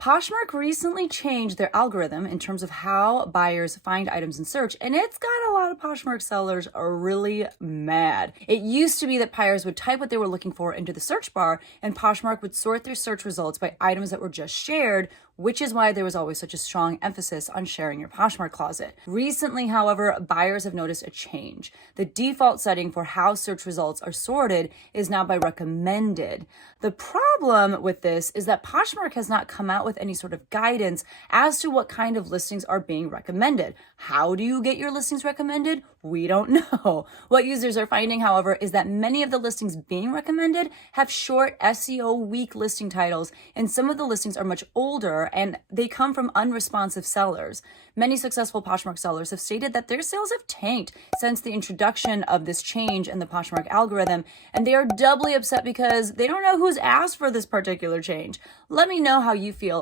Poshmark recently changed their algorithm in terms of how buyers find items in search, and it's got a lot of Poshmark sellers are really mad. It used to be that buyers would type what they were looking for into the search bar, and Poshmark would sort their search results by items that were just shared, which is why there was always such a strong emphasis on sharing your Poshmark closet. Recently, however, buyers have noticed a change. The default setting for how search results are sorted is now by recommended. The problem with this is that Poshmark has not come out with any sort of guidance as to what kind of listings are being recommended. How do you get your listings recommended? We don't know. What users are finding, however, is that many of the listings being recommended have short SEO weak listing titles, and some of the listings are much older and they come from unresponsive sellers. Many successful Poshmark sellers have stated that their sales have tanked since the introduction of this change in the Poshmark algorithm, and they are doubly upset because they don't know who's asked for this particular change. Let me know how you feel.